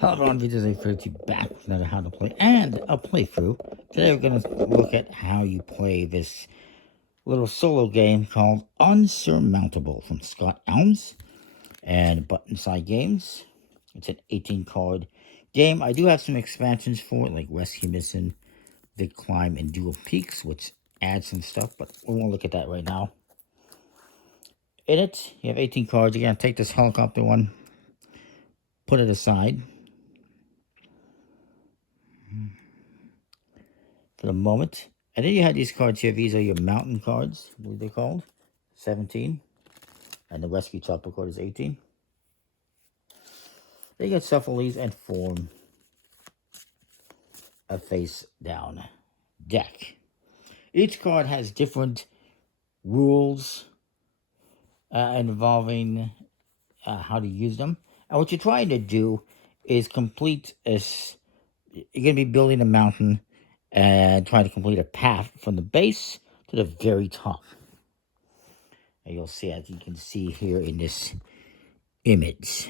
Hello everyone, this is a 30 back with another how to play and a playthrough. Today we're going to look at how you play this little solo game called Unsurmountable from Scott Elms and Button Side Games. It's an 18 card game. I do have some expansions for it like Rescue Mission, Big Climb, and Dual Peaks, which adds some stuff, but we won't look at that right now. In it, you have 18 cards. You're going to take this helicopter one, put it aside for the moment. And then you have these cards here. These are your mountain cards, what are they called? 17. And the rescue chopper card is 18. They can shuffle these and form a face down deck. Each card has different rules involving how to use them. And what you're trying to do is complete this. You're going to be building a mountain and trying to complete a path from the base to the very top. And you'll see, as you can see here in this image.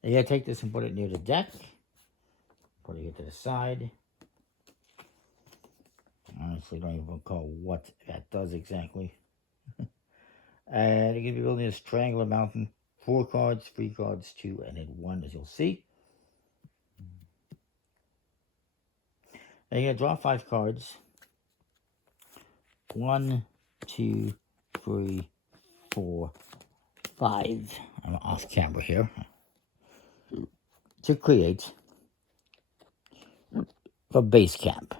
And you gotta take this and put it near the deck. Putting it to the side. Honestly, don't even recall what that does exactly. And you're going to be building this triangular mountain. 4 cards, 3 cards, 2, and then 1, as you'll see. And you're going to draw 5 cards. 1, 2, 3, 4, 5. I'm off camera here. To create a base camp.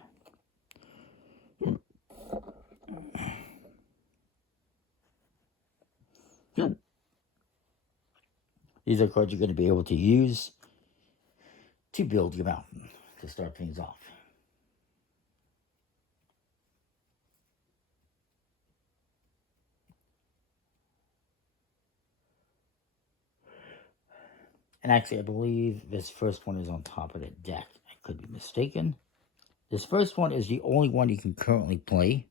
These are cards you're going to be able to use to build your mountain, to start things off. And actually, I believe this first one is on top of the deck. I could be mistaken. This first one is the only one you can currently play.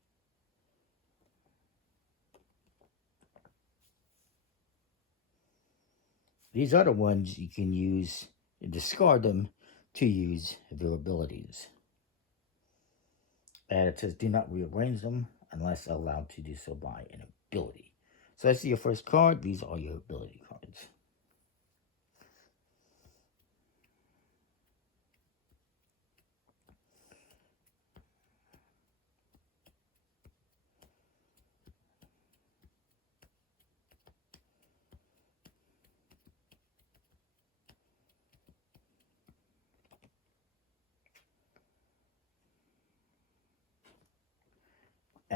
These other ones you can use, discard them to use their abilities. And it says do not rearrange them unless allowed to do so by an ability. So that's your first card. These are your ability cards.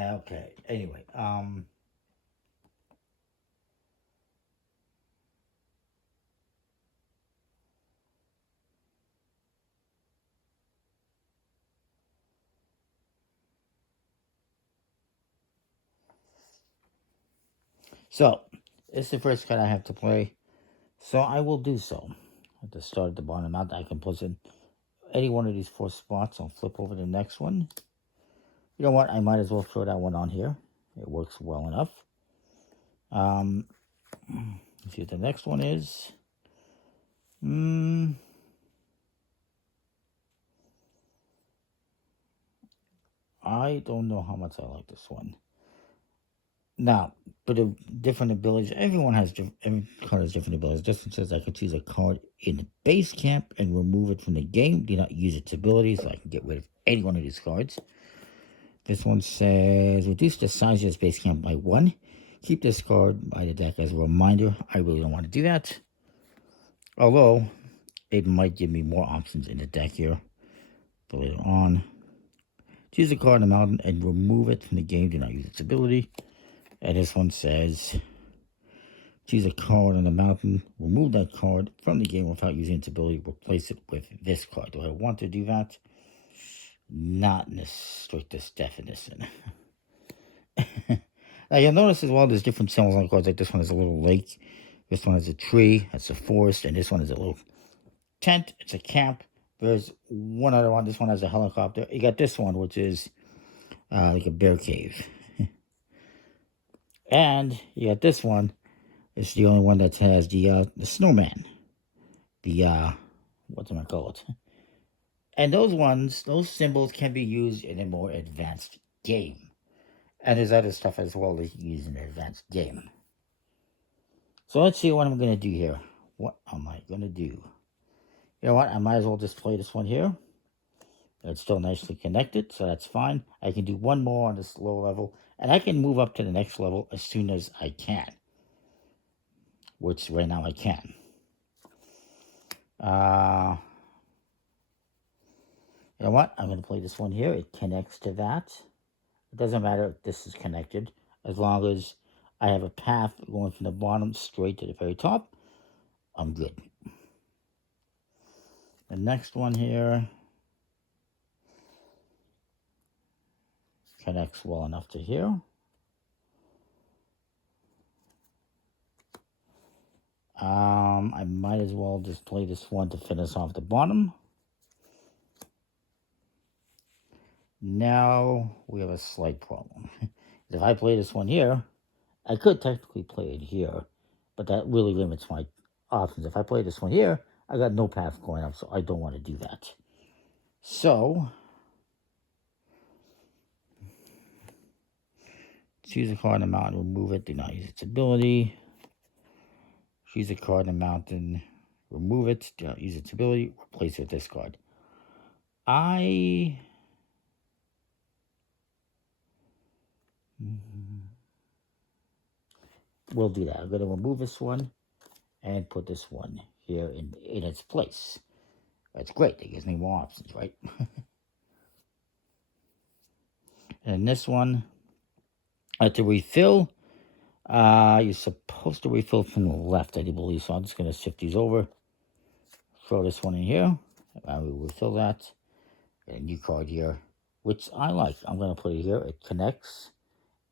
Okay, anyway, so this is the first card I have to play. So I will do so. At the start at the bottom out, I can place in any one of these 4 spots. I'll flip over the next one. You know what? I might as well throw that one on here. It works well enough. Let's see what the next one is. I don't know how much I like this one. Now, but the different abilities, every card has different abilities. This one says I can choose a card in the base camp and remove it from the game. Do not use its abilities, so I can get rid of any one of these cards. This one says reduce the size of this base camp by 1. Keep this card by the deck as a reminder. I really don't want to do that. Although, it might give me more options in the deck here. But later on, choose a card in the mountain and remove it from the game. Do not use its ability. And this one says, choose a card on the mountain, remove that card from the game without using its ability, replace it with this card. Do I want to do that? Not in the strictest definition. Now you'll notice as well there's different symbols on the cards. Like this one is a little lake, this one is a tree, that's a forest, and this one is a little tent, it's a camp. There's one other one, this one has a helicopter. You got this one, which is like a bear cave. And you got this one. It's the only one that has the snowman. The, what do I call it? And those symbols can be used in a more advanced game. And there's other stuff as well that you can use in an advanced game. So let's see what I'm going to do here. What am I going to do? You know what? I might as well just play this one here. It's still nicely connected, so that's fine. I can do one more on this low level, and I can move up to the next level as soon as I can. Which right now I can. You know what? I'm going to play this one here. It connects to that. It doesn't matter if this is connected, as long as I have a path going from the bottom straight to the very top. I'm good. The next one here connects well enough to here. I might as well just play this one to finish off the bottom. Now we have a slight problem. If I play this one here, I could technically play it here, but that really limits my options. If I play this one here, I got no path going up, so I don't want to do that. So, choose a card in the mountain, remove it, do not use its ability. Choose a card in the mountain, remove it, do not use its ability, replace it with this card. I will do that. I'm going to remove this one and put this one here in its place. That's great. That gives me more options, right? And this one, to refill, you're supposed to refill from the left, I do believe. So I'm just going to shift these over. Throw this one in here. I will refill that. Get a new card here, which I like. I'm going to put it here. It connects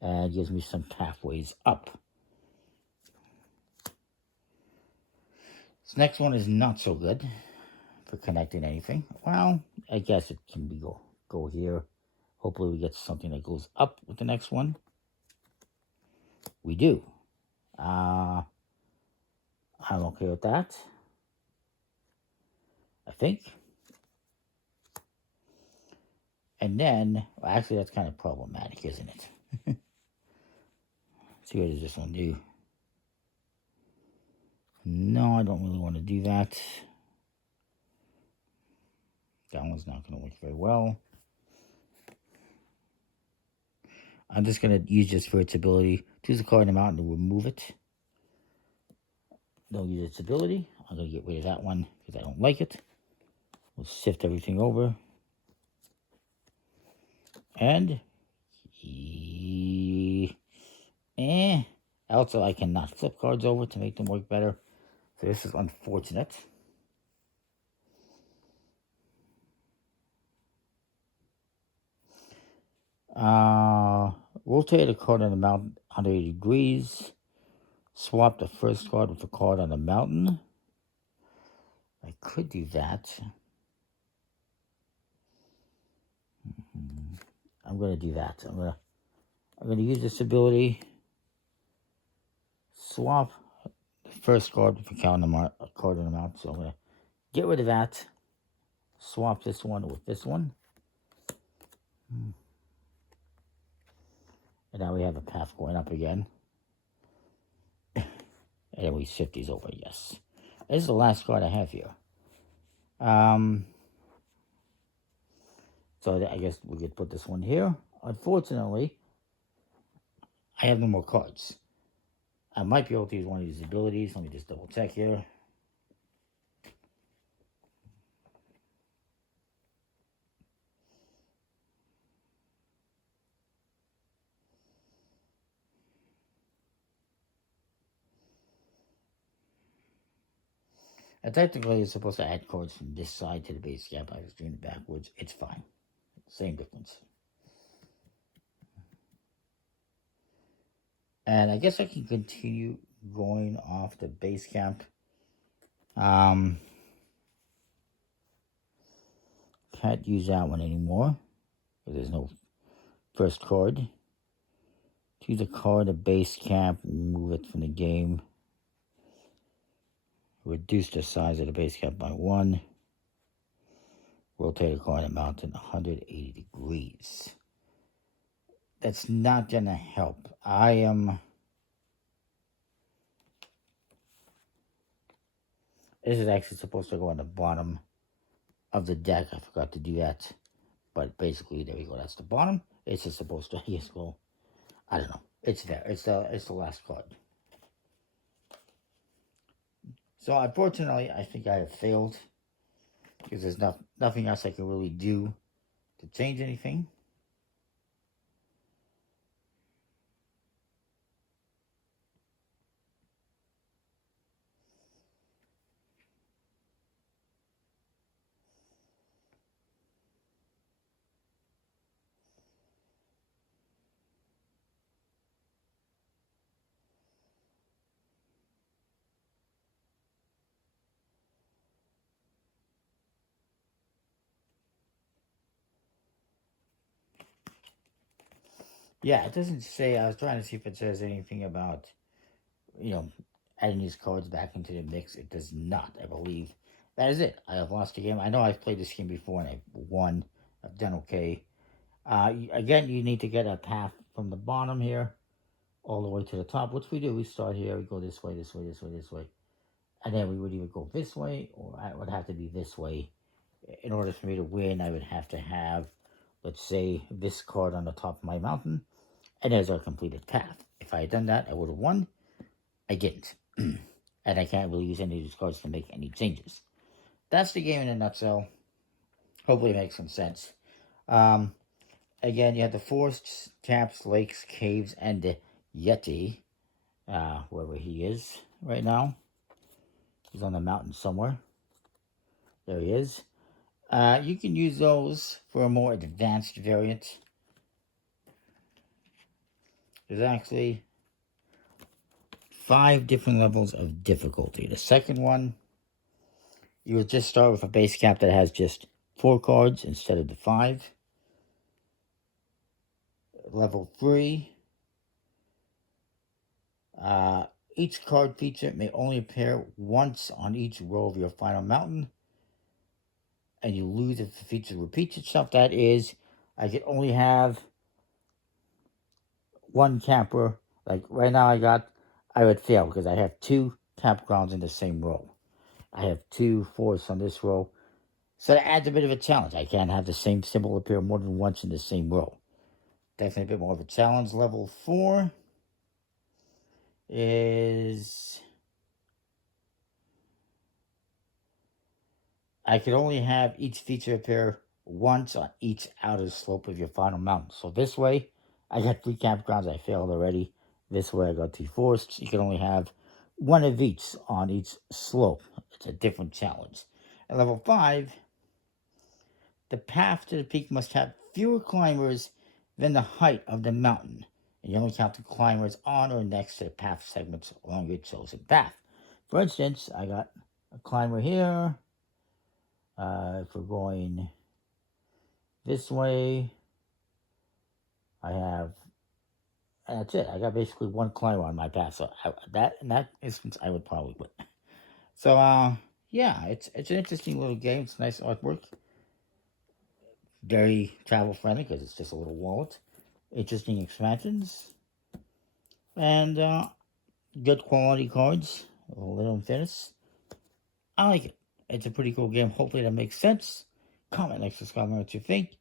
and gives me some pathways up. This next one is not so good for connecting anything. Well, I guess it can be go here. Hopefully we get something that goes up with the next one. We do. I'm okay with that, I think. And then, well, actually that's kind of problematic, isn't it? Let's see, what does this one do? No, I don't really want to do that. That one's not going to work very well. I'm just going to use this for its ability. Choose a card in the mountain to remove it. Don't use its ability. I'm going to get rid of that one because I don't like it. We'll shift everything over. And also I cannot flip cards over to make them work better. So this is unfortunate. Rotate a card on the mountain 180 degrees. Swap the first card with the card on the mountain. I could do that. I'm going to do that. I'm going to use this ability. Swap the first card with the card on the mountain. So I'm going to get rid of that. Swap this one with this one. And now we have a path going up again. And then we shift these over, yes. This is the last card I have here. So I guess we could put this one here. Unfortunately, I have no more cards. I might be able to use one of these abilities. Let me just double check here. And technically, it's supposed to add cards from this side to the base camp. I was doing it backwards. It's fine. Same difference. And I guess I can continue going off the base camp. Can't use that one anymore. There's no first card Choose a card, a base cap, remove it from the game. Reduce the size of the base cap by 1. Rotate a card and mount it 180 degrees. That's not going to help. This is actually supposed to go on the bottom of the deck. I forgot to do that. But basically, there we go. That's the bottom. It's just supposed to, I guess, go. I don't know. It's there. It's the last card. So unfortunately, I think I have failed. Because there's nothing else I can really do to change anything. Yeah, it doesn't say. I was trying to see if it says anything about, adding these cards back into the mix. It does not. I believe that is it. I have lost a game. I know I've played this game before and I've won. I've done okay. Again, you need to get a path from the bottom here all the way to the top, which we do. We start here. We go this way, this way, this way, this way. And then we would either go this way or it would have to be this way. In order for me to win, I would have to have, let's say, this card on the top of my mountain. And there's our completed path. If I had done that, I would have won. I didn't. And I can't really use any of these cards to make any changes. That's the game in a nutshell. Hopefully it makes some sense. Again, you have the forests, taps, lakes, caves, and the Yeti. Wherever he is right now. He's on the mountain somewhere. There he is. You can use those for a more advanced variant. There's actually 5 different levels of difficulty. The second one, you would just start with a base cap that has just 4 cards instead of the 5. Level 3, each card feature may only appear once on each row of your final mountain, and you lose if the feature repeats itself. That is, I can only have one camper. Like right now I would fail because I have 2 campgrounds in the same row. I have 2 forests on this row. So that adds a bit of a challenge. I can't have the same symbol appear more than once in the same row. Definitely a bit more of a challenge. Level 4 is I could only have each feature appear once on each outer slope of your final mountain. So this way, I got 3 campgrounds. I failed already. This way, I got 2 forests. You can only have one of each on each slope. It's a different challenge. At level 5, the path to the peak must have fewer climbers than the height of the mountain. And you only count the climbers on or next to the path segments along your chosen path. For instance, I got a climber here. If we're going this way, that's it. I got basically 1 climber on my path. So in that instance, I would probably win. So, yeah, it's an interesting little game. It's nice artwork. Very travel friendly because it's just a little wallet. Interesting expansions. And good quality cards. A little thinness. I like it. It's a pretty cool game. Hopefully that makes sense. Comment, like, subscribe, what you think.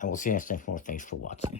And we'll see you next time for more. Thanks for watching.